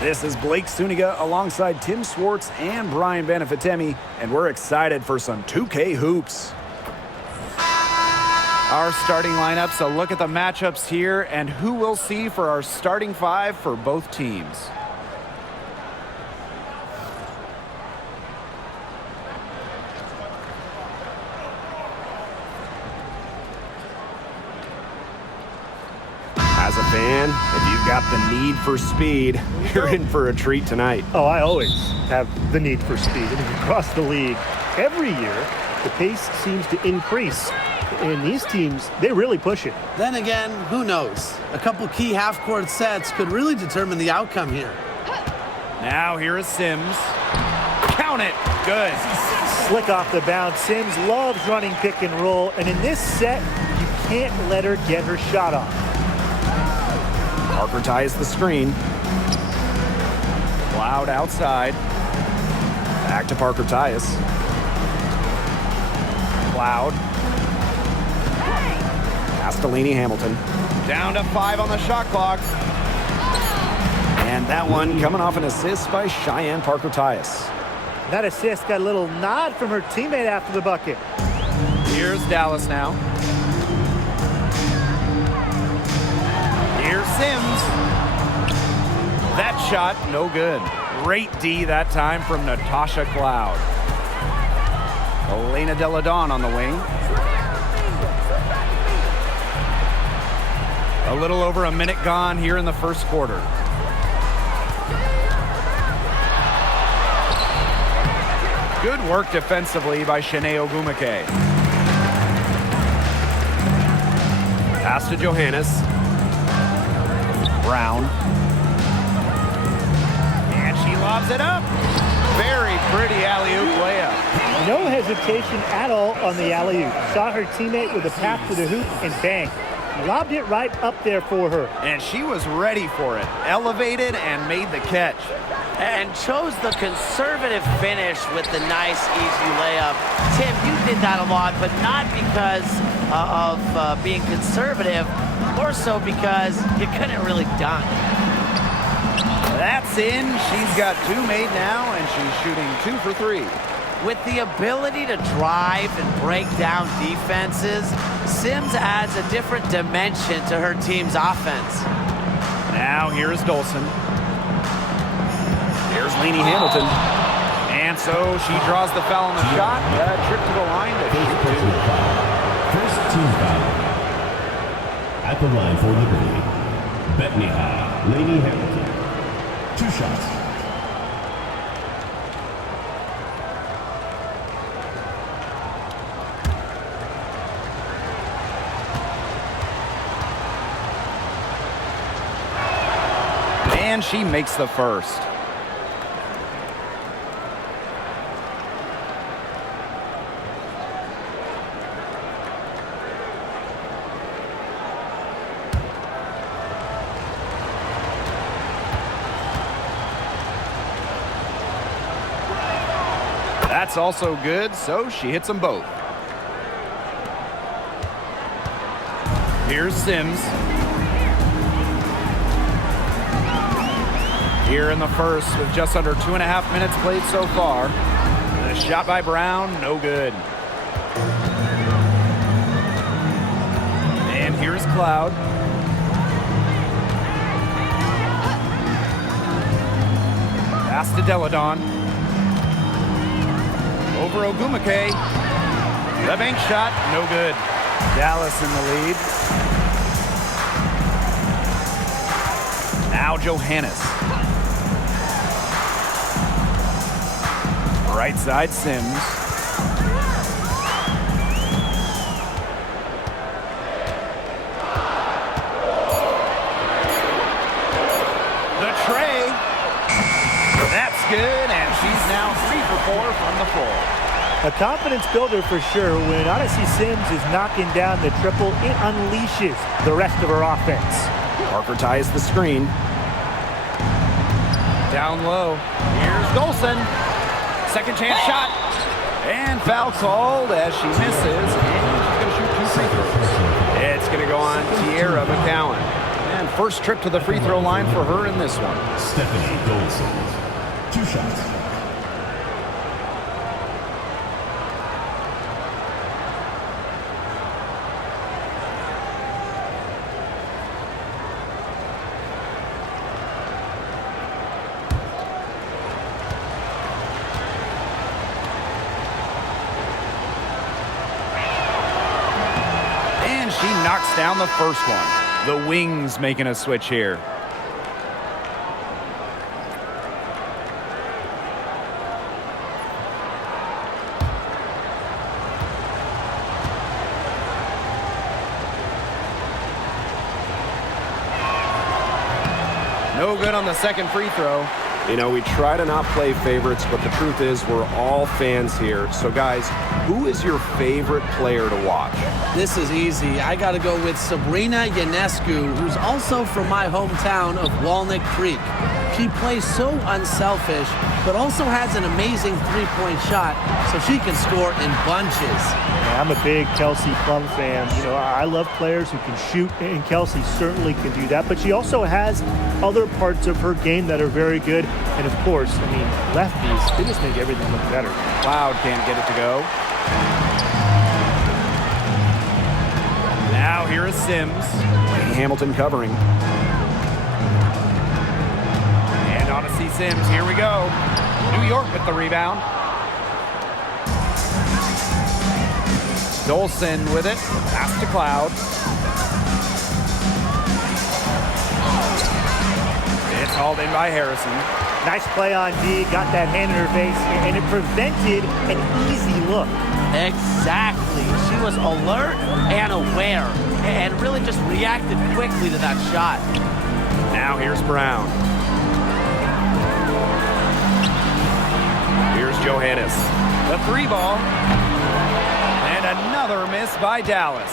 This is Blake Suniga alongside Tim Swartz and Brian Benefitemi, and we're excited for some 2K hoops. Our starting lineups, a look at the matchups here and who we'll see for our starting five for both teams. As a fan, if you've got the need for speed, you're in for a treat tonight. Oh, I always have the need for speed. I mean, across the league, every year, the pace seems to increase. And these teams, they really push it. Then again, who knows? A couple key half-court sets could really determine the outcome here. Now here is Sims. Count it. Good. Slick off the bounce. Sims loves running pick and roll. And in this set, you can't let her get her shot off. Parker ties the screen. Cloud outside. Back to Parker Tyus. Cloud. Castellini Hamilton. Down to 5 on the shot clock. And that one coming off an assist by Cheyenne Parker Tyus. That assist got a little nod from her teammate after the bucket. Here's Dallas now. Here's Sims. That shot, no good. Great D that time from Natasha Cloud. Elena Deladon on the wing. A little over a minute gone here in the first quarter. Good work defensively by Shanae Ogumake. Pass to Johannes. Brown. And she lobs it up. Very pretty alley-oop layup. No hesitation at all on the alley-oop. Saw her teammate with a path to the hoop and bang. Lobbed it right up there for her. And she was ready for it. Elevated and made the catch. And chose the conservative finish with the nice, easy layup. Tim, you did that a lot, but not because of being conservative, more so because you couldn't really dunk. That's in. She's got 2 made now, and she's shooting 2 for 3. With the ability to drive and break down defenses, Sims adds a different dimension to her team's offense. Now here's Dolson. Here's Lainey Hamilton. And so she draws the foul on the shot. Trip to the line to shoot 2. First team foul. At the line for Liberty, Betniha, Lainey Hamilton. 2 shots. And she makes the first. That's also good, so she hits them both. Here's Sims. Here in the first with just under 2.5 minutes played so far. And a shot by Brown, no good. And here's Cloud. Pass to Deladon. Over Ogumake. The bank shot, no good. Dallas in the lead. Now Johannes. Right side Sims. The tray. That's good, and she's now 3 for 4 from the floor. A confidence builder for sure. When Odyssey Sims is knocking down the triple, it unleashes the rest of her offense. Parker ties the screen. Down low. Here's Dolson. Second chance shot. And foul called as she misses. And she's going to shoot 2 free throws. It's going to go on Tierra McCowan. And first trip to the free throw line for her in this one. Stephanie Dolson. 2 shots. And she knocks down the first one. The Wings making a switch here. No good on the second free throw. You know, we try to not play favorites, but the truth is we're all fans here. So, guys, who is your favorite player to watch? This is easy. I got to go with Sabrina Ionescu, who's also from my hometown of Walnut Creek. She plays so unselfish, but also has an amazing three-point shot, so she can score in bunches. Yeah, I'm a big Kelsey Plum fan. You know, I love players who can shoot, and Kelsey certainly can do that. But she also has other parts of her game that are very good. And of course, I mean, lefties, they just make everything look better. Cloud can't get it to go. Now here is Sims. Lady Hamilton covering. And on to see Sims. Here we go. New York with the rebound. Dolson with it. Pass to Cloud. It's hauled in by Harrison. Nice play on D, got that hand in her face, and it prevented an easy look. Exactly. She was alert and aware and really just reacted quickly to that shot. Now here's Brown. Here's Johannes. The 3 ball. And another miss by Dallas.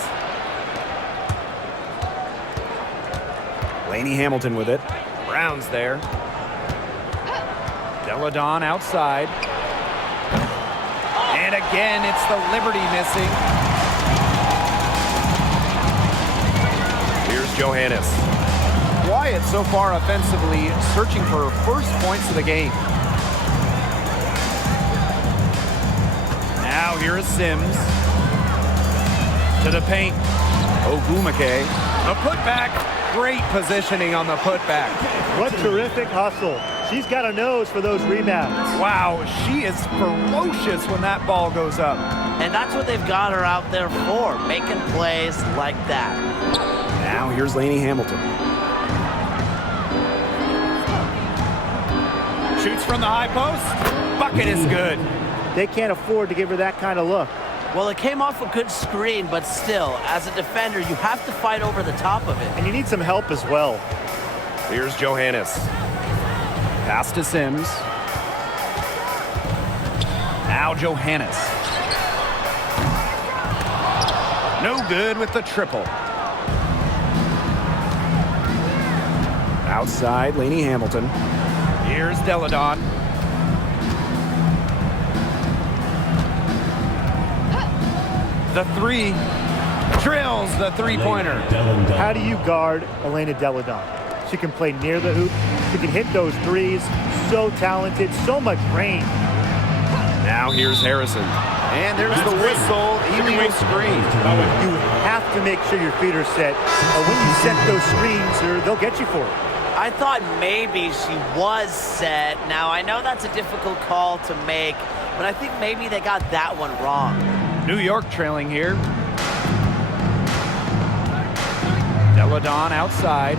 Lainey Hamilton with it. Brown's there. Deladon outside. And again, it's the Liberty missing. Here's Johannes. Quiet so far offensively, searching for her first points of the game. Now here is Sims. To the paint. Ogumake. The putback. Great positioning on the putback. What terrific hustle. She's got a nose for those rebounds. Wow, she is ferocious when that ball goes up. And that's what they've got her out there for, making plays like that. Now here's Lainey Hamilton. Shoots from the high post. Bucket is good. They can't afford to give her that kind of look. Well, it came off a good screen, but still, as a defender, you have to fight over the top of it. And you need some help as well. Here's Johannes. Pass to Sims. Now Johannes. No good with the triple. Outside, Lainey Hamilton. Here's Deladon. The 3. Drills the 3-pointer. How do you guard Elena Deladon? She can play near the hoop. She can hit those threes. So talented, so much range. Now here's Harrison. And there's the whistle. Illegal screen. You have to make sure your feet are set. When you set those screens, they'll get you for it. I thought maybe she was set. Now, I know that's a difficult call to make, but I think maybe they got that one wrong. New York trailing here. Deladon outside.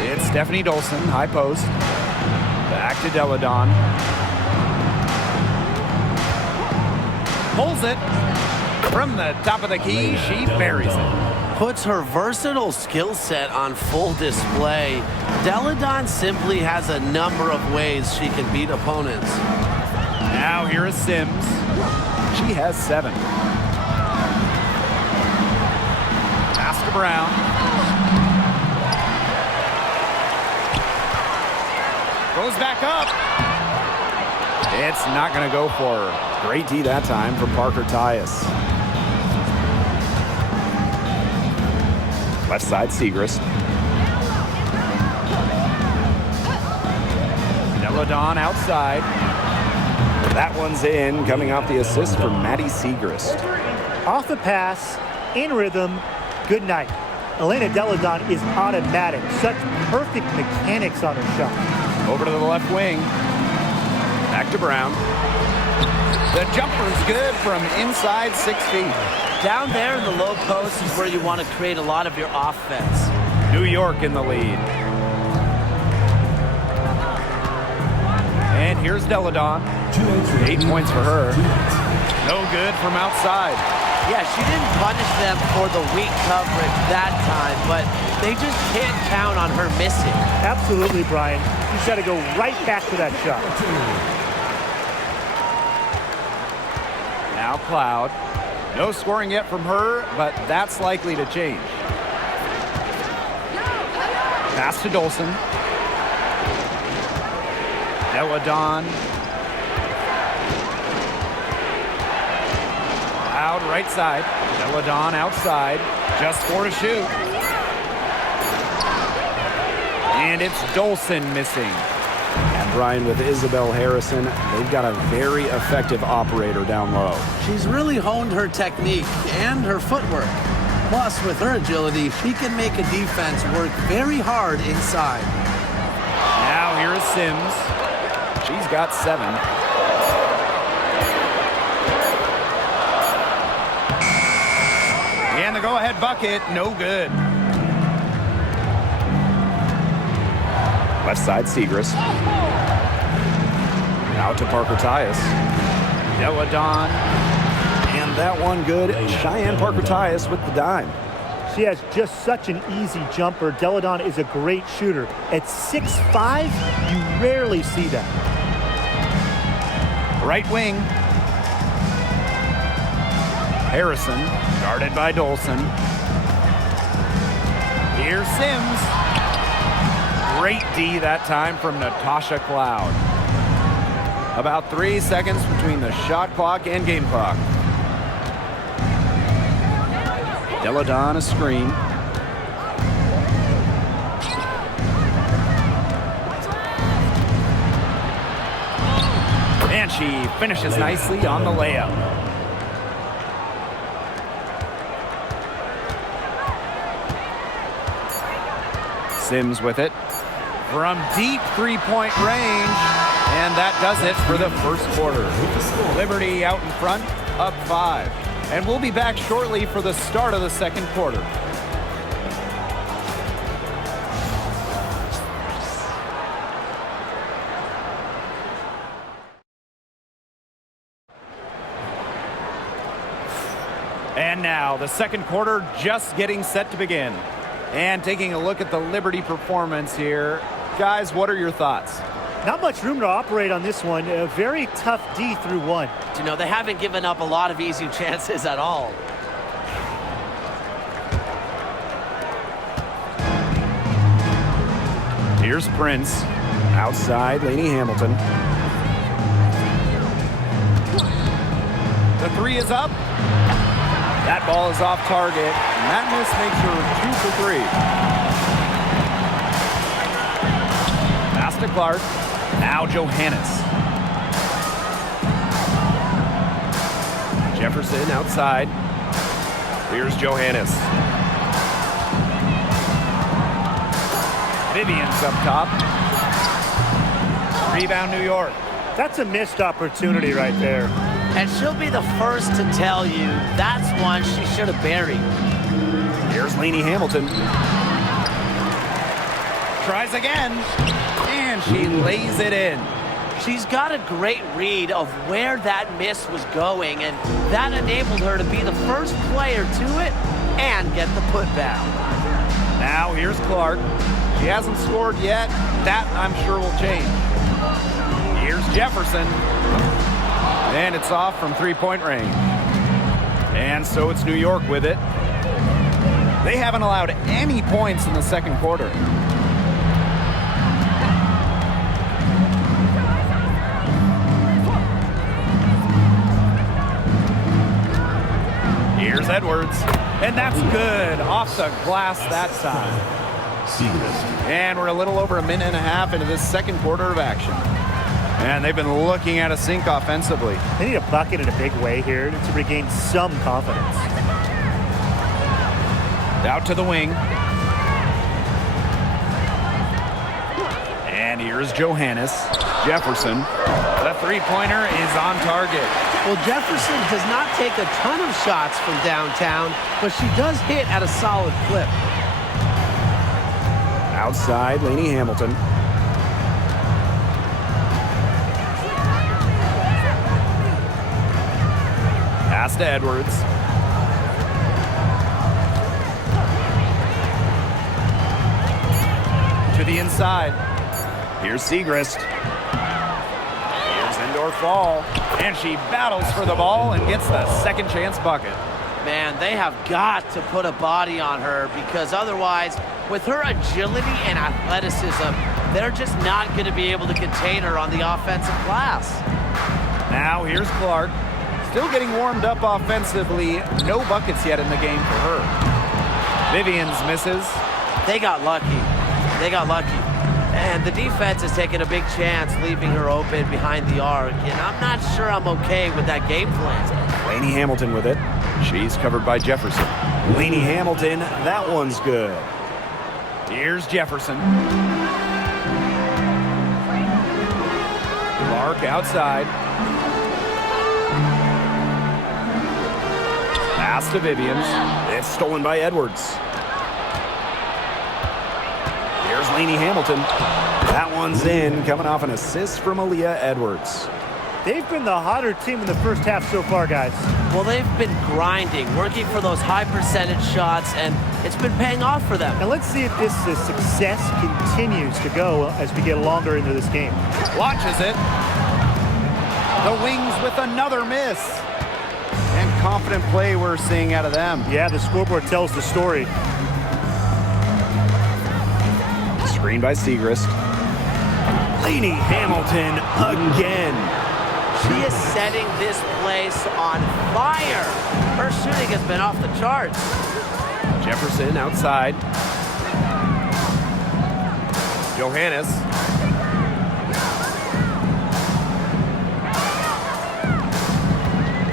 It's Stephanie Dolson, high post. Back to Deladon. Pulls it. From the top of the key, she buries it. Puts her versatile skill set on full display. Deladon simply has a number of ways she can beat opponents. Now here is Sims. She has 7. Pass to Brown. Goes back up. It's not going to go for her. Great D that time from Parker Tyus. Left side, Segrist. Deladon outside. That one's in, coming off the assist from Maddie Segrist. Off the pass, in rhythm, good night. Elena Deladon is automatic. Such perfect mechanics on her shot. Over to the left wing. Back to Brown. The jumper's good from inside 6 feet. Down there in the low post is where you want to create a lot of your offense. New York in the lead. And here's Deladon. 8 points for her. No good from outside. Yeah, she didn't punish them for the weak coverage that time, but they just can't count on her missing. Absolutely, Brian. She's got to go right back to that shot. Now Cloud. No scoring yet from her, but that's likely to change. Pass to Dolson. Deladon. Cloud right side. Deladon outside. Just 4 to shoot. And it's Dolson missing. And Brian, with Isabel Harrison, they've got a very effective operator down low. She's really honed her technique and her footwork. Plus, with her agility, she can make a defense work very hard inside. Now here's Sims. She's got 7. And the go-ahead bucket, no good. Left side, Segrist. Out to Parker Tyus. Deladon. And that one good. Cheyenne Parker Tyus with the dime. She has just such an easy jumper. Deladon is a great shooter. At 6'5", you rarely see that. Right wing. Harrison, guarded by Dolson. Here's Sims. Great D that time from Natasha Cloud. About 3 seconds between the shot clock and game clock. Deladon a screen. And she finishes nicely on the layup. Sims with it. From deep three-point range. And that does it for the first quarter. Liberty out in front, up 5. And we'll be back shortly for the start of the second quarter. And now the second quarter just getting set to begin. And taking a look at the Liberty performance here. Guys, what are your thoughts? Not much room to operate on this one. A very tough D through 1. You know, they haven't given up a lot of easy chances at all. Here's Prince. Outside, Lainey Hamilton. The 3 is up. That ball is off target. And that miss makes her 2 for 3. Pass to Clark. Now Johannes. Jefferson outside. Here's Johannes. Vivian's up top. Rebound New York. That's a missed opportunity right there. And she'll be the first to tell you that's one she should have buried. Here's Lainey Hamilton. Tries again. And she lays it in. She's got a great read of where that miss was going, and that enabled her to be the first player to it and get the putback. Now here's Clark. She hasn't scored yet. That, I'm sure, will change. Here's Jefferson. And it's off from three-point range. And so it's New York with it. They haven't allowed any points in the second quarter. Here's Edwards. And that's good. Off the glass that time. Segrist. And we're a little over a minute and a half into this second quarter of action. And they've been looking at a sink offensively. They need a bucket in a big way here to regain some confidence. Out to the wing. And here's Johannes. Jefferson. The three-pointer is on target. Well, Jefferson does not take a ton of shots from downtown, but she does hit at a solid clip. Outside, Lainey Hamilton. Pass to Edwards. To the inside. Here's Segrist. Here's Endor Fall. And she battles for the ball and gets the second chance bucket. Man, they have got to put a body on her because otherwise, with her agility and athleticism, they're just not going to be able to contain her on the offensive glass. Now here's Clark. Still getting warmed up offensively. No buckets yet in the game for her. Vivians misses. They got lucky. They got lucky. And the defense is taking a big chance, leaving her open behind the arc. And I'm not sure I'm okay with that game plan. Lainey Hamilton with it. She's covered by Jefferson. Lainey Hamilton, that one's good. Here's Jefferson. Clark outside. Pass to Vivians. It's stolen by Edwards. Here's Lainey Hamilton. That one's in, coming off an assist from Aaliyah Edwards. They've been the hotter team in the first half so far, guys. Well, they've been grinding, working for those high percentage shots, and it's been paying off for them. And let's see if this success continues to go as we get longer into this game. Launches it. The Wings with another miss. And confident play we're seeing out of them. Yeah, the scoreboard tells the story. Screen by Segrist. Lainey Hamilton again. She is setting this place on fire. Her shooting has been off the charts. Jefferson outside. Johannes.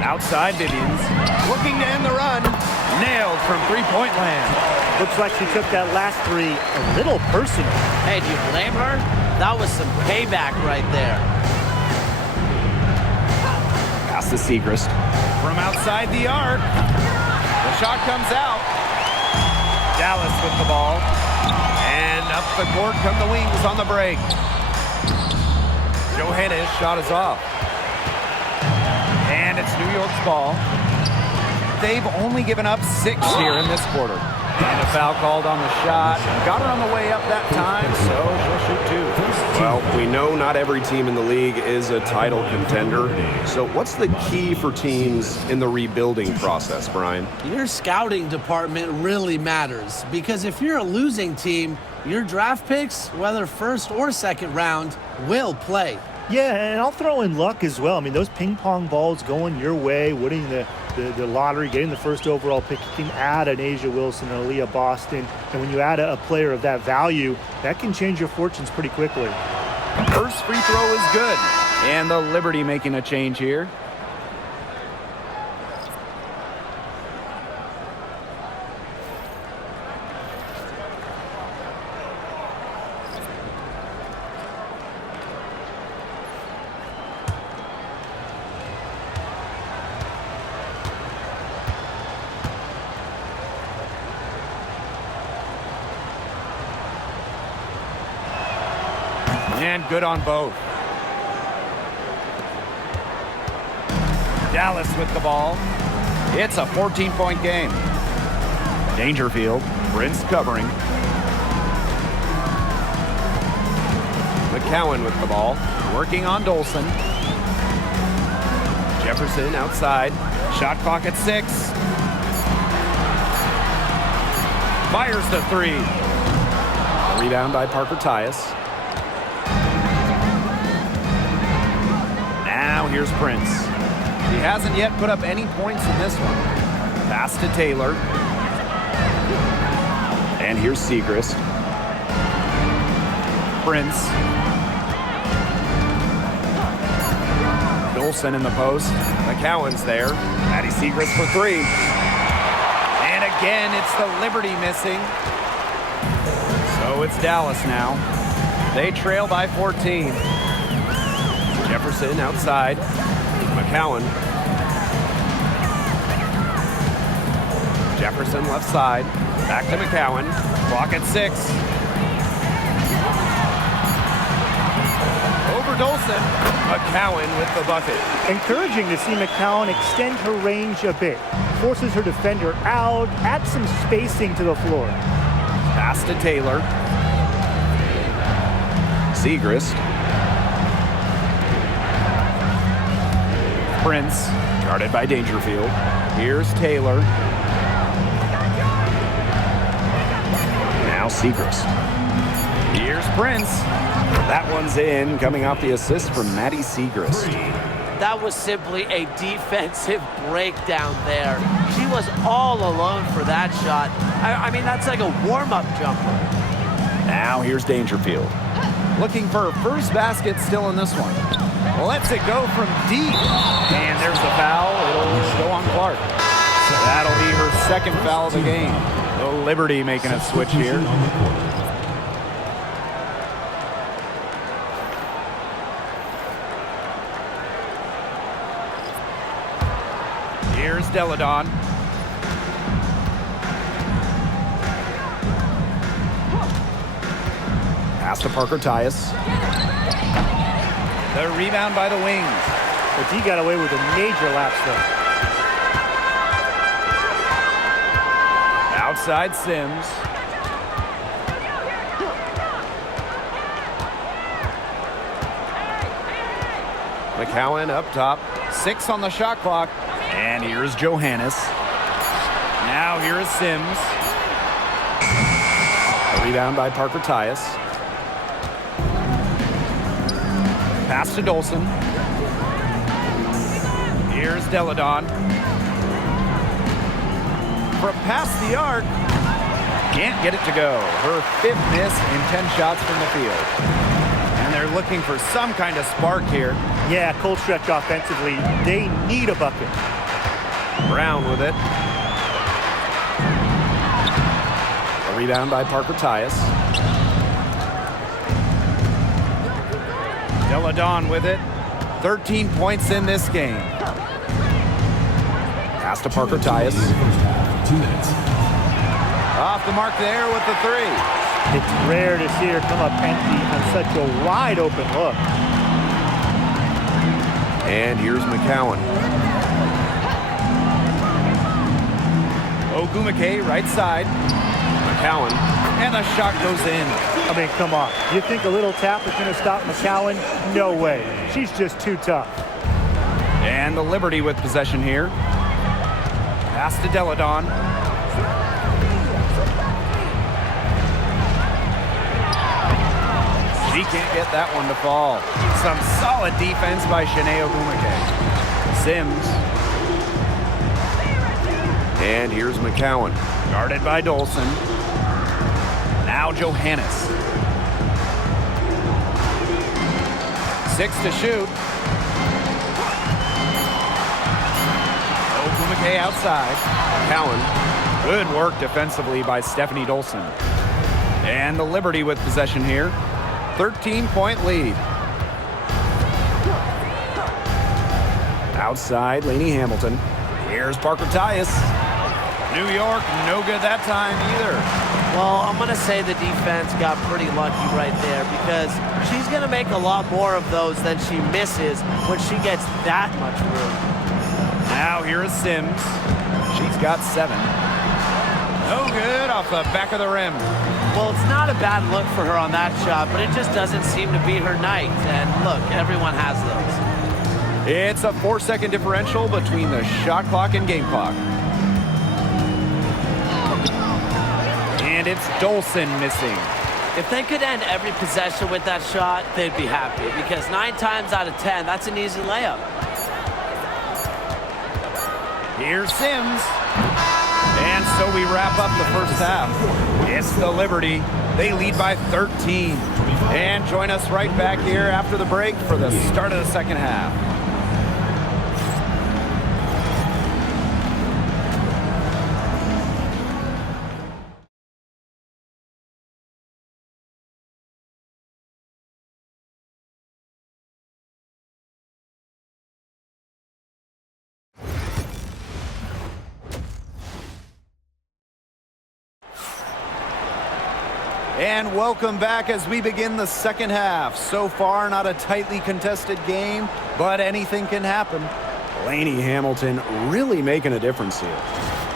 Outside Vivians. Looking to end the run. Nailed from three-point land. Looks like she took that last three a little personal. Hey, do you blame her? That was some payback right there. Pass to Segrist. From outside the arc. The shot comes out. Dallas with the ball. And up the court come the Wings on the break. Johannes' shot is off. And it's New York's ball. They've only given up 6 here in this quarter. And a foul called on the shot. Got her on the way up that time, so she'll shoot 2. Well, we know not every team in the league is a title contender. So what's the key for teams in the rebuilding process, Brian? Your scouting department really matters because if you're a losing team, your draft picks, whether first or second round, will play. Yeah, and I'll throw in luck as well. I mean, those ping pong balls going your way, winning the lottery, getting the first overall pick, you can add an Asia Wilson, an Aaliyah Boston, and when you add a player of that value, that can change your fortunes pretty quickly. First free throw is good. And the Liberty making a change here. And good on both. Dallas with the ball. It's a 14-point game. Dangerfield. Prince covering. McCowan with the ball. Working on Dolson. Jefferson outside. Shot clock at 6. Fires the 3. Rebound by Parker Tyus. Now here's Prince. He hasn't yet put up any points in this one. Pass to Taylor. And here's Segrist. Prince. Dolson in the post. McCowan's there. Maddie Segrist for three. And again, it's the Liberty missing. So it's Dallas now. They trail by 14. Jefferson outside. McCowan. Jefferson left side. Back to McCowan. Clock at 6. Over Dolson. McCowan with the bucket. Encouraging to see McCowan extend her range a bit. Forces her defender out, adds some spacing to the floor. Pass to Taylor. Segrist. Prince. Guarded by Dangerfield. Here's Taylor. Now Segrist. Here's Prince. That one's in, coming off the assist from Maddie Segrist. That was simply a defensive breakdown there. She was all alone for that shot. I mean, that's like a warm-up jumper. Now here's Dangerfield. Looking for her first basket still in this one. Lets it go from deep. And there's the foul. It'll go on Clark. So that'll be her second foul of the game. The Liberty making a switch here. Here's Deladon. Pass to Parker Tyus. The rebound by the wings. But he got away with a major lapse there. Outside Sims. McCowan up top. 6 on the shot clock. And here's Johannes. Now here is Sims. A rebound by Parker Tyus. Pass to Dolson. Here's Deladon. From past the arc. Can't get it to go. Her 5th miss in 10 shots from the field. And they're looking for some kind of spark here. Yeah, cold stretch offensively. They need a bucket. Brown with it. A rebound by Parker Tyus. Deladon with it. 13 points in this game. Pass to Parker Tyus. 2 minutes. Off the mark there with the 3. It's rare to see her come up empty on such a wide open look. And here's McCowan. Ogumake right side. McCowan. And the shot goes in. I mean, come on. You think a little tap is going to stop McCowan? No way. She's just too tough. And the Liberty with possession here. Pass to Deladon. She can't get that one to fall. Some solid defense by Shanae Ogumake. Sims. And here's McCowan. Guarded by Dolson. Now Johannes. 6 to shoot. Ogumake outside. McCowan. Good work defensively by Stephanie Dolson. And the Liberty with possession here. 13-point lead. Outside, Lainey Hamilton. Here's Parker Tyus. New York, no good that time either. Well, I'm going to say the defense got pretty lucky right there because she's going to make a lot more of those than she misses when she gets that much room. Now here is Sims. She's got 7. No good off the back of the rim. Well, it's not a bad look for her on that shot, but it just doesn't seem to be her night. And look, everyone has those. It's a 4-second differential between the shot clock and game clock. And it's Dolson missing. If they could end every possession with that shot, they'd be happy because 9 times out of 10, that's an easy layup. Here's Sims. And so we wrap up the first half. It's the Liberty. They lead by 13. And join us right back here after the break for the start of the second half. And welcome back as we begin the second half. So far, not a tightly contested game, but anything can happen. Lainey Hamilton really making a difference here.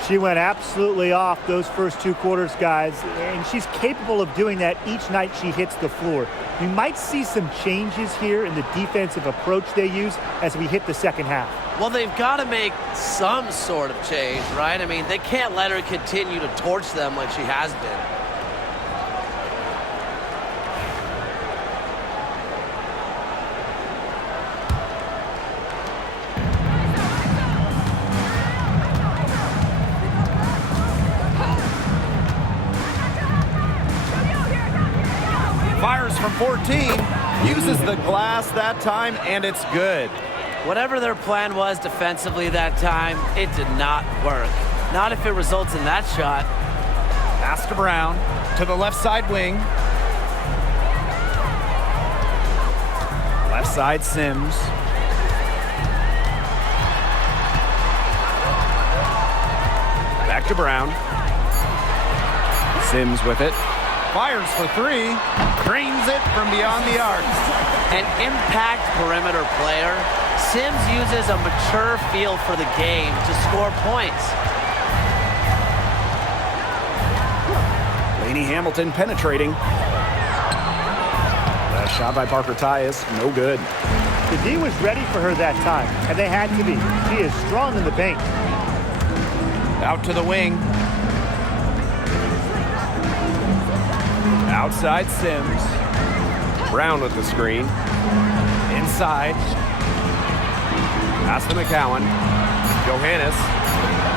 She went absolutely off those first 2 quarters, guys, and she's capable of doing that each night she hits the floor. We might see some changes here in the defensive approach they use as we hit the second half. Well, they've got to make some sort of change, right? I mean, they can't let her continue to torch them like she has been. Fires from 14, uses the glass that time, and it's good. Whatever their plan was defensively that time, it did not work. Not if it results in that shot. Pass to Brown, to the left side wing. Left side Sims. Back to Brown. Sims with it. Fires for 3. Drains it from beyond the arc. An impact perimeter player. Sims uses a mature feel for the game to score points. Lainey Hamilton penetrating. Shot by Parker Tyus, no good. The D was ready for her that time, and they had to be. She is strong in the paint. Out to the wing. Outside Sims. Brown with the screen. Inside. Pass to McCowan. Johannes.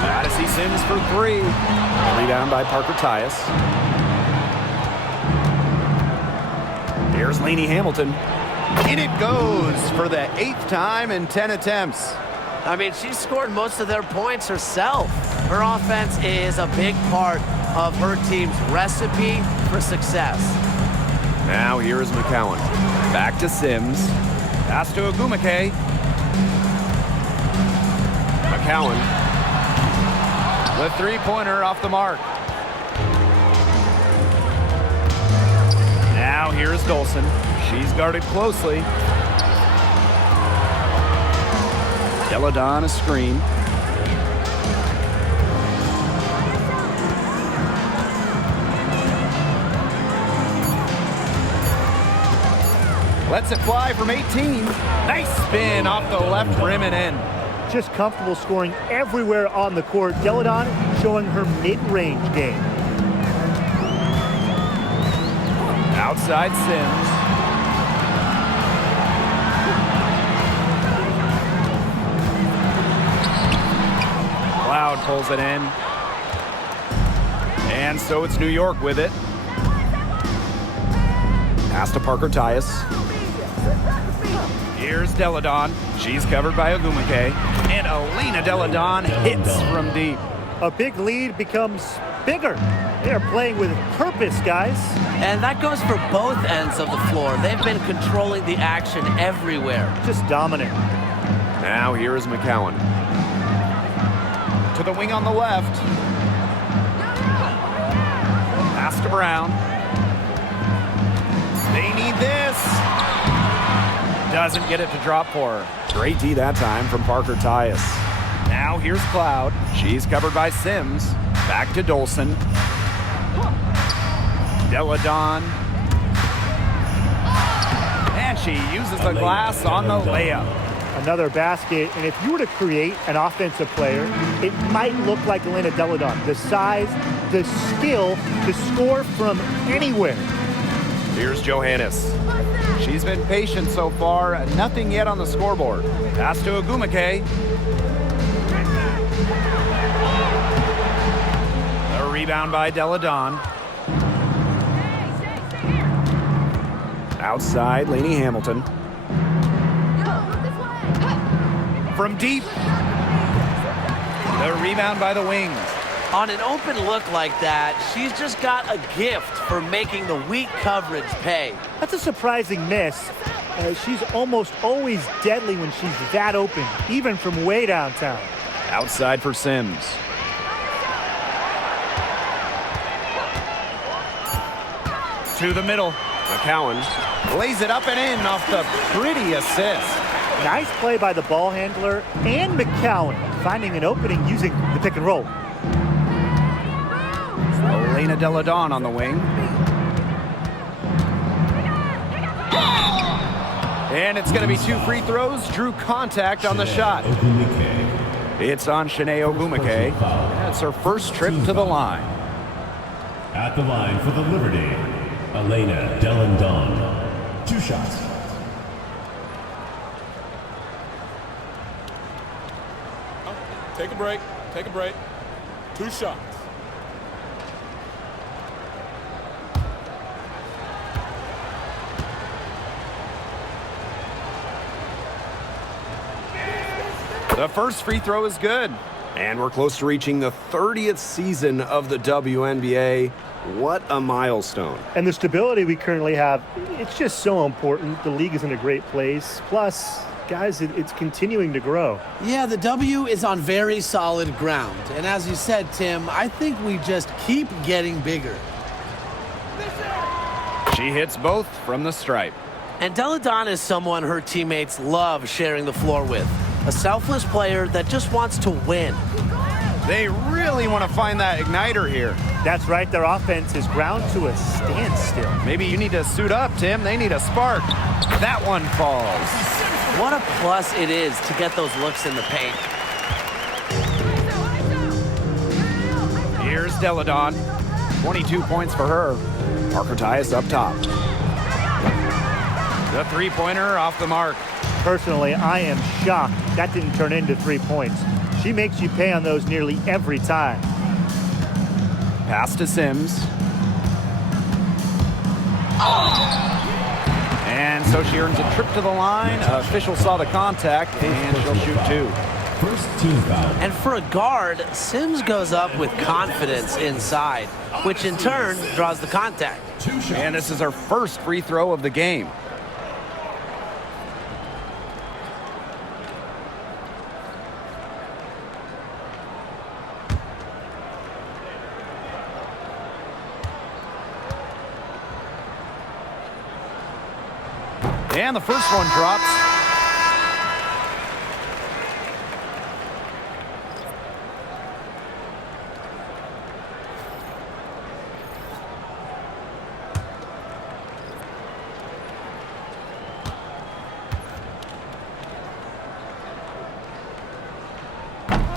Got to see Sims for 3. Rebound by Parker Tyus. Here's Lainey Hamilton. In it goes for the 8th time in 10 attempts. I mean, she scored most of their points herself. Her offense is a big part of her team's recipe for success. Now here is McCowan. Back to Sims. Pass to Ogumake. McCowan. The three-pointer off the mark. Now here's Dolson. She's guarded closely. Deladon a screen. Lets it fly from 18. Nice spin off the left rim and in. Just comfortable scoring everywhere on the court. Deladon showing her mid-range game. Outside Sims. Cloud pulls it in. And so it's New York with it. Pass to Parker Tyus. Here's Deladon. She's covered by Ogumake. And Alina Deladon hits from deep. A big lead becomes bigger. They are playing with purpose, guys. And that goes for both ends of the floor. They've been controlling the action everywhere. Just dominant. Now here is McCowan. To the wing on the left. Pass to Brown. They need this. Doesn't get it to drop for her. Great D that time from Parker Tyus. Now here's Cloud. She's covered by Sims. Back to Dolson. Deladon. And she uses the glass on the layup. Another basket, and if you were to create an offensive player, it might look like Alina Deladon. The size, the skill to score from anywhere. Here's Johannes. She's been patient so far. Nothing yet on the scoreboard. Pass to Ogumake. Rebound by Deladon. Outside, Lainey Hamilton. From deep. The rebound by the wings. On an open look like that, she's just got a gift for making the weak coverage pay. That's a surprising miss. She's almost always deadly when she's that open, even from way downtown. Outside for Sims. To the middle. McCowan Lays it up and in off the pretty assist. Nice play by the ball handler and McCowan, finding an opening using the pick and roll. Elena Deladon on the wing. And it's going to be 2 free throws. Drew contact on the shot. It's on Shanae Ogumake. That's her first trip to the line. At the line for the Liberty, Elena Delandon. 2 shots. Take a break. Take a break. 2 shots. The first free throw is good. And we're close to reaching the 30th season of the WNBA. What a milestone. And the stability we currently have, it's just so important. The league is in a great place. Plus, guys, it's continuing to grow. Yeah, the W is on very solid ground. And as you said, Tim, I think we just keep getting bigger. She hits both from the stripe. And Deladon is someone her teammates love sharing the floor with. A selfless player that just wants to win. They really want to find that igniter here. That's right, their offense is ground to a standstill. Maybe you need to suit up, Tim. They need a spark. That one falls. What a plus it is to get those looks in the paint. Here's Deladon. 22 points for her. Parker Tyus up top. The three-pointer off the mark. Personally, I am shocked that didn't turn into 3 points. She makes you pay on those nearly every time. Pass to Sims. And so she earns a trip to the line. Official saw the contact, and she'll shoot 2. First team foul. And for a guard, Sims goes up with confidence inside, which in turn draws the contact. 2 shots. And this is her first free throw of the game. And the first one drops.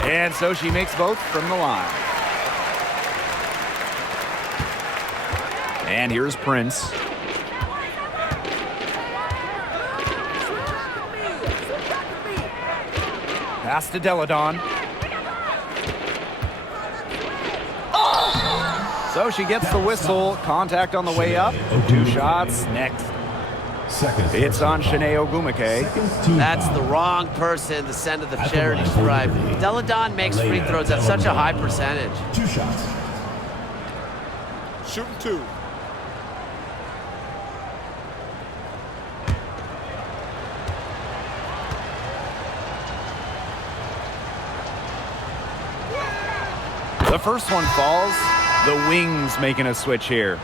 And so she makes both from the line. And here's Prince. Pass to Deladon. So she gets the whistle. Contact on the way up. 2 shots next. Seconds. It's on Shanae Ogumake. That's the wrong person to send to the charity stripe. Deladon makes free throws at such a high percentage. 2 shots. Shooting 2. The first one falls. The Wings making a switch here.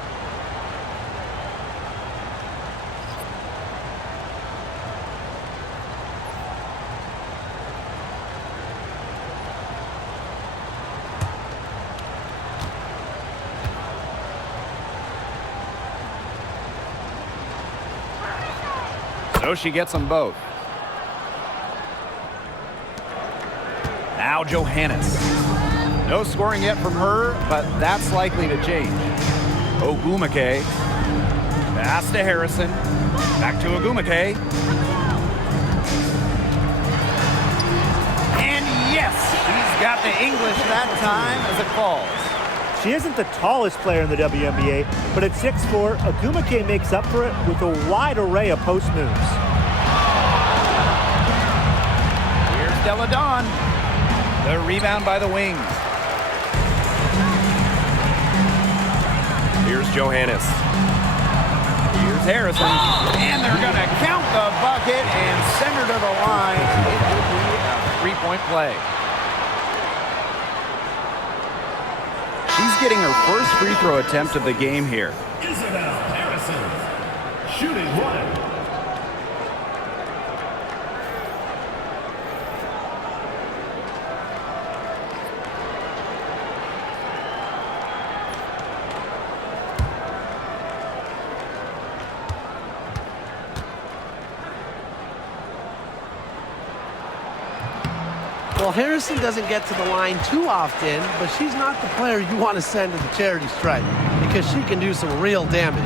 So she gets them both. Now Johannes. No scoring yet from her, but that's likely to change. Ogumake. Pass to Harrison. Back to Ogumake. And yes, he's got the English that time as it falls. She isn't the tallest player in the WNBA, but at 6'4", Ogumake makes up for it with a wide array of post moves. Here's Della Dawn. The rebound by the wings. Here's Johannes. Here's Harrison. And they're going to count the bucket and send her to the line. It will be a three-point play. She's getting her first free throw attempt of the game here. Isabel Harrison, shooting one. Well, Harrison doesn't get to the line too often, but she's not the player you want to send to the charity stripe because she can do some real damage.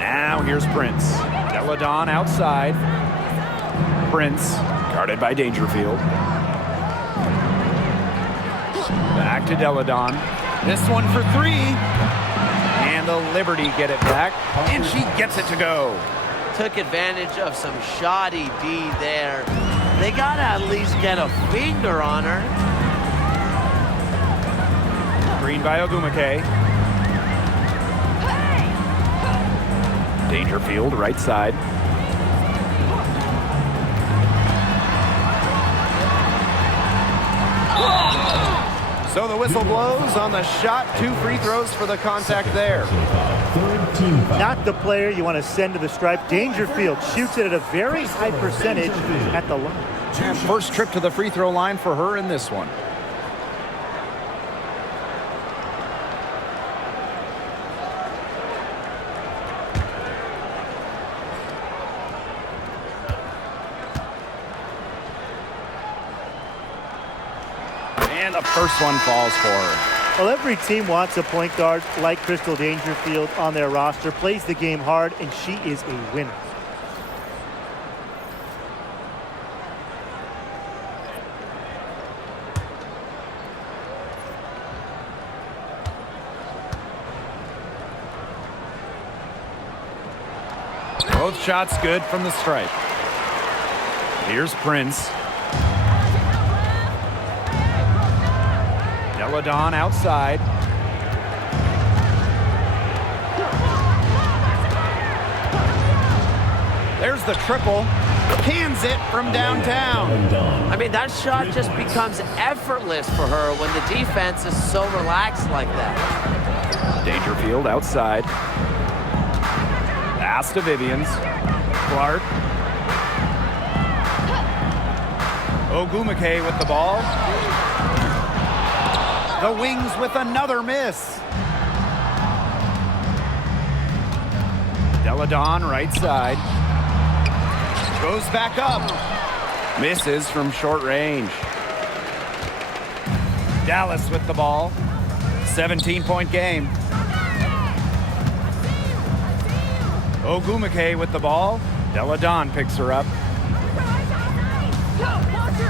Now here's Prince. Della Dawn outside. Prince guarded by Dangerfield. Back to Della Dawn. This one for three. And the Liberty get it back. And she gets it to go. Took advantage of some shoddy D there. They gotta at least get a finger on her. Green by Ogumake. Dangerfield, right side. So the whistle blows on the shot. 2 free throws for the contact there. Not the player you want to send to the stripe. Dangerfield shoots it at a very high percentage at the line. And first trip to the free throw line for her in this one. And the first one falls for her. Well, every team wants a point guard like Crystal Dangerfield on their roster, plays the game hard, and she is a winner. Both shots good from the stripe. Here's Prince. Della Dawn outside. There's the triple. Cans it from downtown. I mean, that shot just becomes effortless for her when the defense is so relaxed like that. Dangerfield outside. Pass to Vivians. Clark. Ogumake with the ball. The wings with another miss. Della Dawn right side. Goes back up. Misses from short range. Dallas with the ball. 17-point game. Ogumake with the ball. Della Dawn picks her up.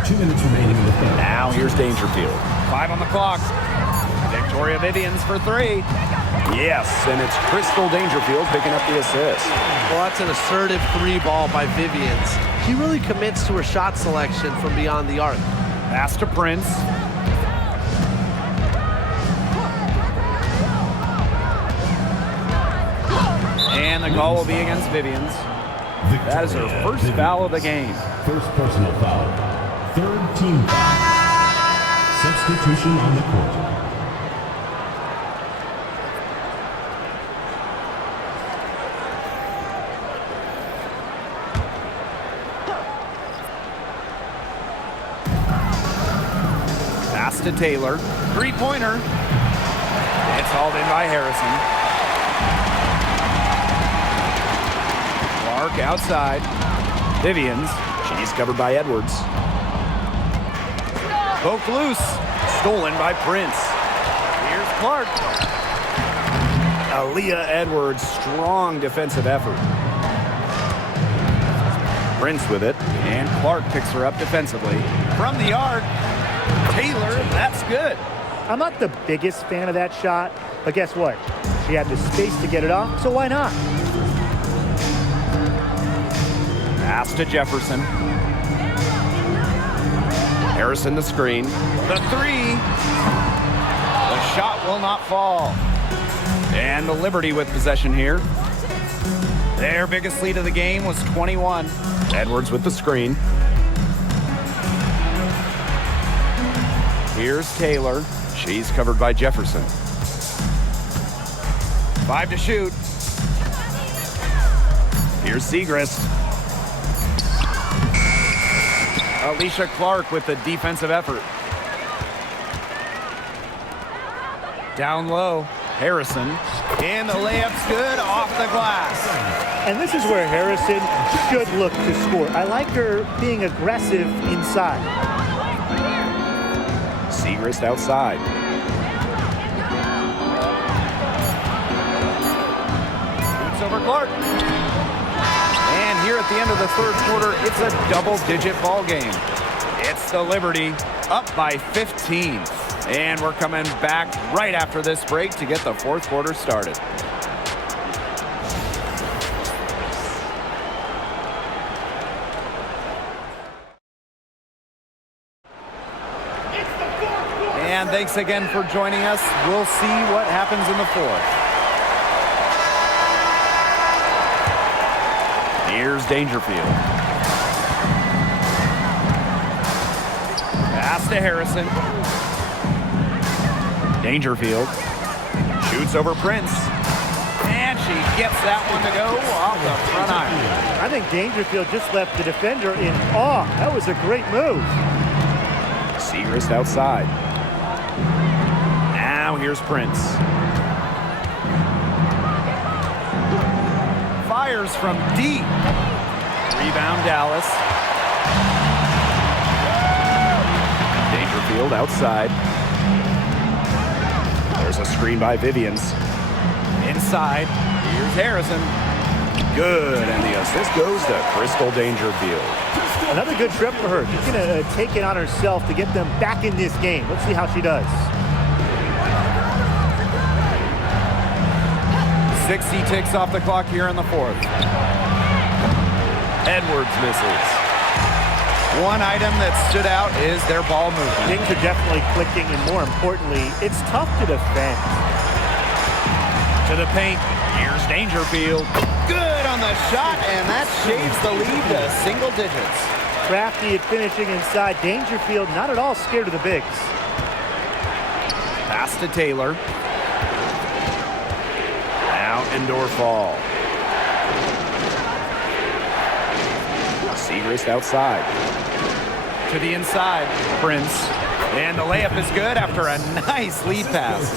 2 minutes remaining in the third. Now here's Dangerfield. 5 on the clock. Victoria Vivians for 3. Yes, and it's Crystal Dangerfield picking up the assist. Well, that's an assertive 3 ball by Vivians. She really commits to her shot selection from beyond the arc. Pass to Prince. And the call will be against Vivians. That is her first foul of the game. First personal foul. Third team foul. Substitution on the court. Pass to Taylor. 3-pointer. It's hauled in by Harrison. Clark outside. Vivians. She's covered by Edwards. Poked loose. Stolen by Prince. Here's Clark. Aaliyah Edwards. Strong defensive effort. Prince with it. And Clark picks her up defensively. From the arc. Taylor. That's good. I'm not the biggest fan of that shot, but guess what? She had the space to get it off, so why not? Pass to Jefferson. Harrison the screen. The three. The shot will not fall. And the Liberty with possession here. Their biggest lead of the game was 21. Edwards with the screen. Here's Taylor. She's covered by Jefferson. 5 to shoot. Here's Segrist. Alicia Clark with the defensive effort. Down low, Harrison. And the layup's good off the glass. And this is where Harrison should look to score. I like her being aggressive inside. Segrist outside. Shoots over Clark. And here at the end of the third quarter, it's a double-digit ball game. It's the Liberty up by 15. And we're coming back right after this break to get the fourth quarter started. And thanks again for joining us. We'll see what happens in the fourth. Here's Dangerfield. Pass to Harrison. Dangerfield shoots over Prince. And she gets that one to go off the front iron. I think Dangerfield just left the defender in awe. That was a great move. Segrist outside. Now here's Prince. Fires from deep. Rebound Dallas. Dangerfield outside. There's a screen by Vivians. Inside. Here's Harrison. Good, and the assist goes to Crystal Dangerfield. Another good trip for her. She's going to take it on herself to get them back in this game. Let's see how she does. 60 ticks off the clock here in the fourth. Edwards misses. One item that stood out is their ball movement. Things are definitely clicking, and more importantly, it's tough to defend. To the paint. Here's Dangerfield. Good on the shot, and that shaves the lead to single digits. Crafty at finishing inside. Dangerfield not at all scared of the bigs. Pass to Taylor. Now indoor fall. Segrist outside. To the inside. Prince. And the layup is good after a nice lead pass.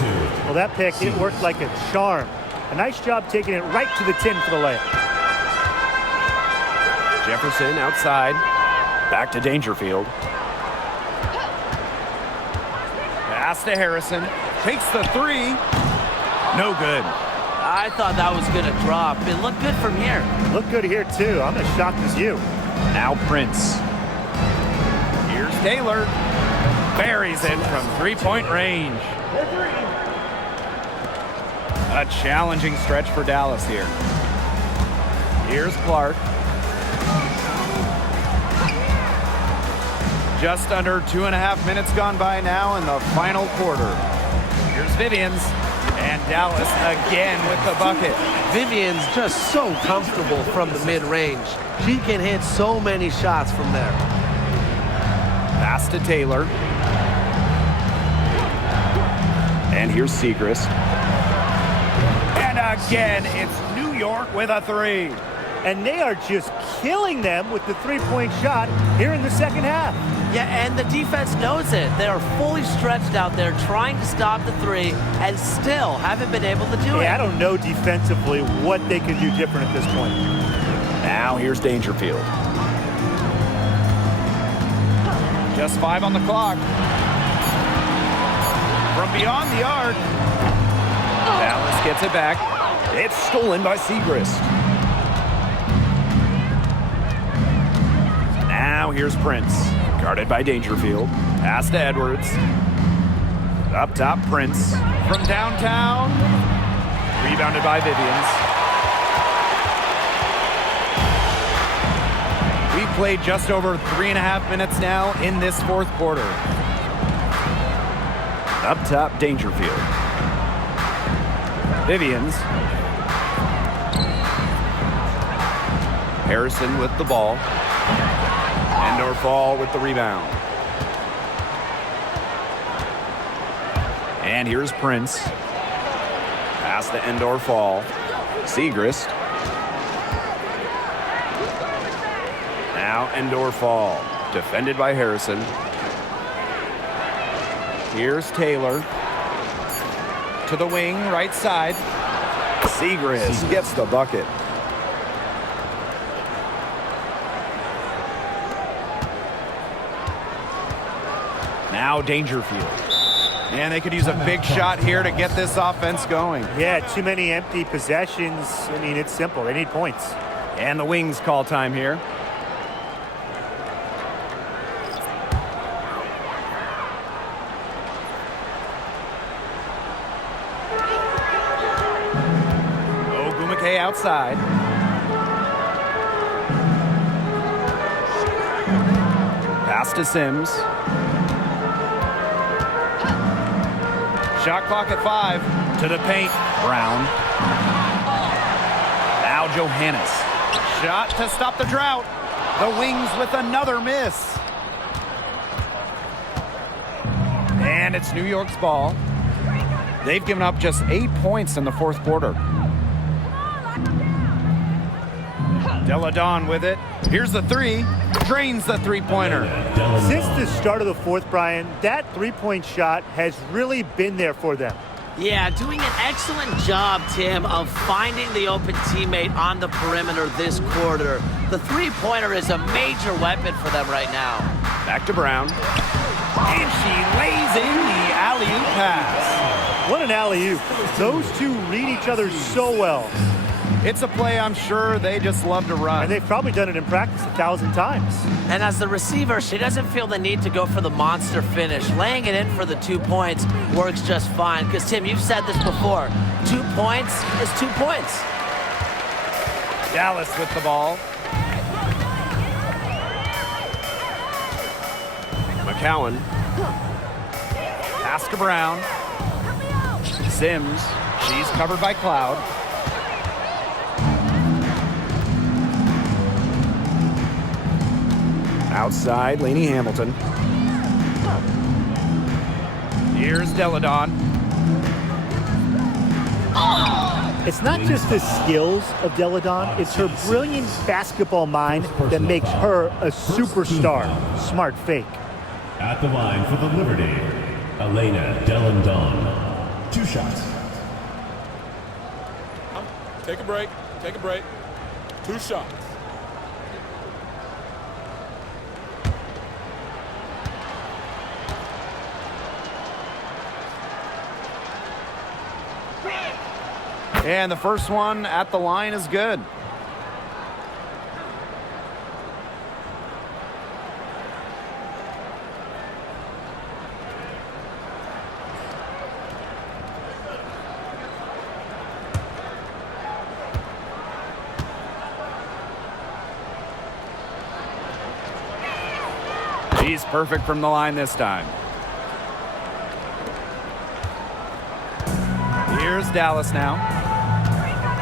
Well, that pick, it worked like a charm. A nice job taking it right to the tin for the layup. Jefferson outside. Back to Dangerfield. Pass to Harrison. Takes the three. No good. I thought that was going to drop. It looked good from here. Looked good here, too. I'm as shocked as you. Now Prince. Here's Taylor. Buries it from three-point range. A challenging stretch for Dallas here. Here's Clark. Just under 2.5 minutes gone by now in the final quarter. Here's Vivians. And Dallas again with the bucket. Vivian's just so comfortable from the mid-range. She can hit so many shots from there. Pass to Taylor. And here's Segrist. And again, it's New York with a three. And they are just killing them with the three-point shot here in the second half. Yeah, and the defense knows it. They are fully stretched out there trying to stop the three and still haven't been able to do it. I don't know defensively what they can do different at this point. Now here's Dangerfield. Just 5 on the clock. From beyond the arc. Dallas gets it back. It's stolen by Segrist. Now here's Prince. Guarded by Dangerfield. Pass to Edwards. Up top, Prince. From downtown. Rebounded by Vivians. We've played just over 3.5 minutes now in this fourth quarter. Up top, Dangerfield. Vivians. Harrison with the ball. Endor Fall with the rebound. And here's Prince. Pass to Endor Fall. Segrist. Now Endor Fall. Defended by Harrison. Here's Taylor. To the wing, right side. Segrist gets the bucket. Now Dangerfield. And they could use a big shot here to get this offense going. Yeah, too many empty possessions. I mean, it's simple. They need points. And the Wings call time here. Ogumake outside. Pass to Sims. Shot clock at 5. To the paint. Brown. Now Johannes. Shot to stop the drought. The Wings with another miss. And it's New York's ball. They've given up just 8 points in the fourth quarter. Deladon with it. Here's the three. Drains the three-pointer. Since the start of the fourth, Brian, that three-point shot has really been there for them. Yeah, doing an excellent job, Tim, of finding the open teammate on the perimeter this quarter. The three-pointer is a major weapon for them right now. Back to Brown. And she lays in the alley-oop pass. What an alley-oop. Those two read each other so well. It's a play I'm sure they just love to run. And they've probably done it in practice 1,000 times. And as the receiver, she doesn't feel the need to go for the monster finish. Laying it in for the 2 points works just fine. Because, Tim, you've said this before. 2 points is 2 points. Dallas with the ball. McCowan. Pass to Brown. Sims. She's covered by Cloud. Outside, Lainey Hamilton. Here's Deladon. It's not just the skills of Deladon, it's her brilliant basketball mind that makes her a superstar. Smart fake. At the line for the Liberty, Elena Delandon. 2 shots. Take a break. Take a break. 2 shots. And the first one at the line is good. She's perfect from the line this time. Here's Dallas now.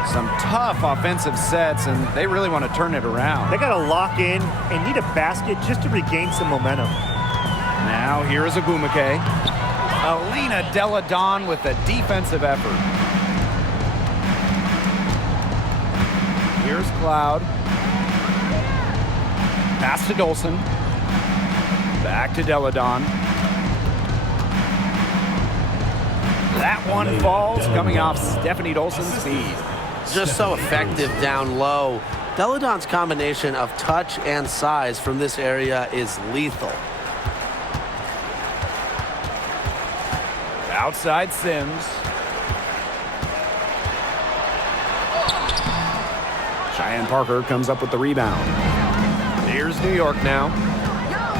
Some tough offensive sets, and they really want to turn it around. They got to lock in and need a basket just to regain some momentum. Now here is Ogumake. Elena Deladon with a defensive effort. Here's Cloud. Pass to Dolson. Back to Deladon. That one falls coming off Stephanie Dolson's speed. Just so effective down low. Deladon's combination of touch and size from this area is lethal. Outside Sims. Cheyenne Parker comes up with the rebound. Here's New York now.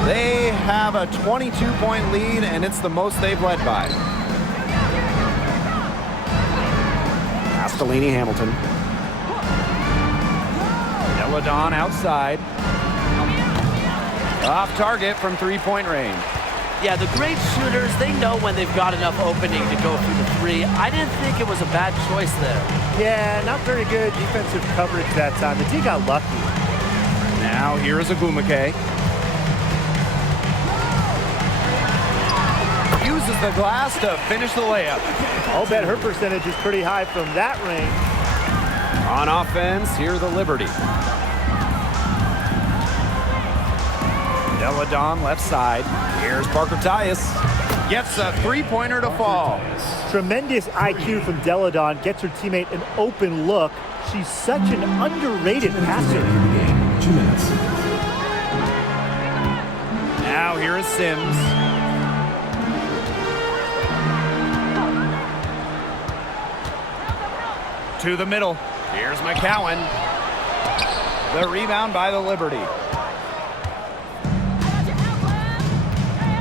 They have a 22-point lead, and it's the most they've led by. to Lainey Hamilton. Deladon outside. Off target from three-point range. Yeah, the great shooters, they know when they've got enough opening to go through the three. I didn't think it was a bad choice there. Yeah, not very good defensive coverage that time. The D got lucky. Now here is Ogumake. Uses the glass to finish the layup. I'll bet her percentage is pretty high from that range. On offense, here the Liberty. Deladon left side. Here's Parker Tyus. Gets a three-pointer to fall. Tremendous IQ from Deladon. Gets her teammate an open look. She's such an underrated passer. 2 minutes. Now here is Sims. To the middle. Here's McCowan. The rebound by the Liberty.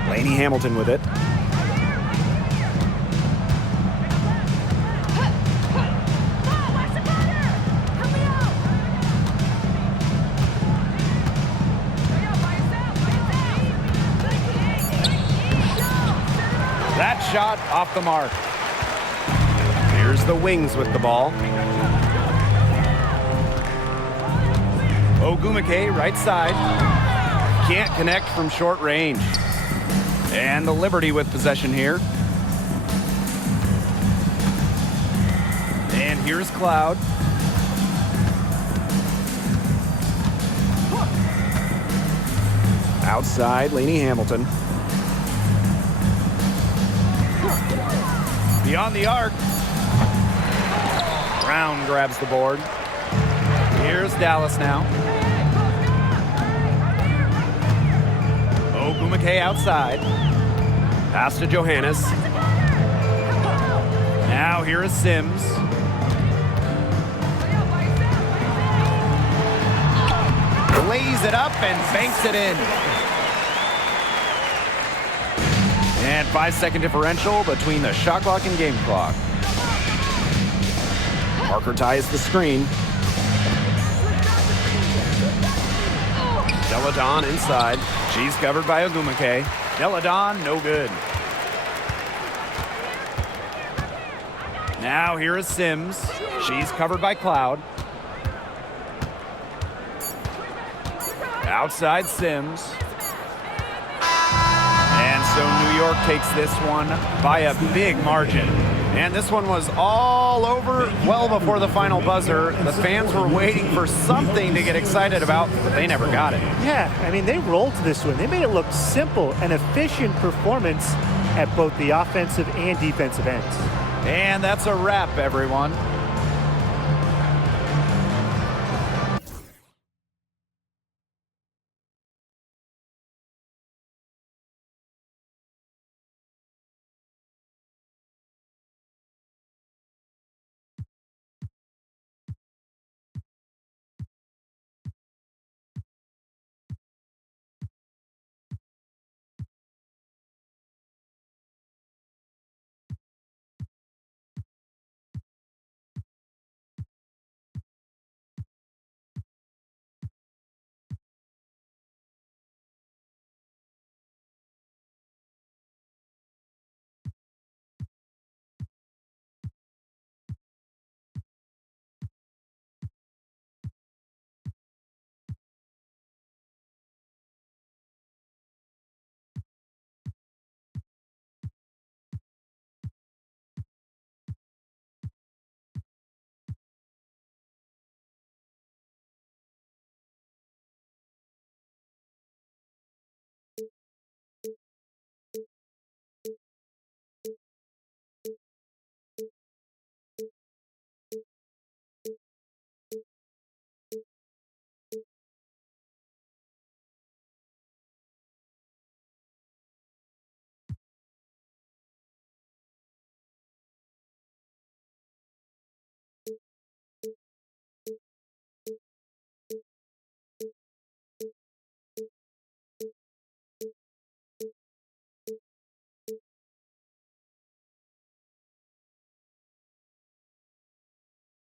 Lainey Hamilton with it. That shot off the mark. Here's the Wings with the ball. Ogumake right side. Can't connect from short range. And the Liberty with possession here. And here's Cloud. Outside, Lainey Hamilton. Beyond the arc. Brown grabs the board. Here's Dallas now. Ogumake outside. Pass to Johannes. Now here is Sims. Lays it up and banks it in. And 5-second differential between the shot clock and game clock. Parker ties the screen. Deladon inside. She's covered by Ogumake. Deladon, no good. Now here is Sims. She's covered by Cloud. Outside Sims. And so New York takes this one by a big margin. And this one was all over well before the final buzzer. The fans were waiting for something to get excited about, but they never got it. Yeah, I mean, they rolled this one. They made it look simple and efficient performance at both the offensive and defensive ends. And that's a wrap, everyone.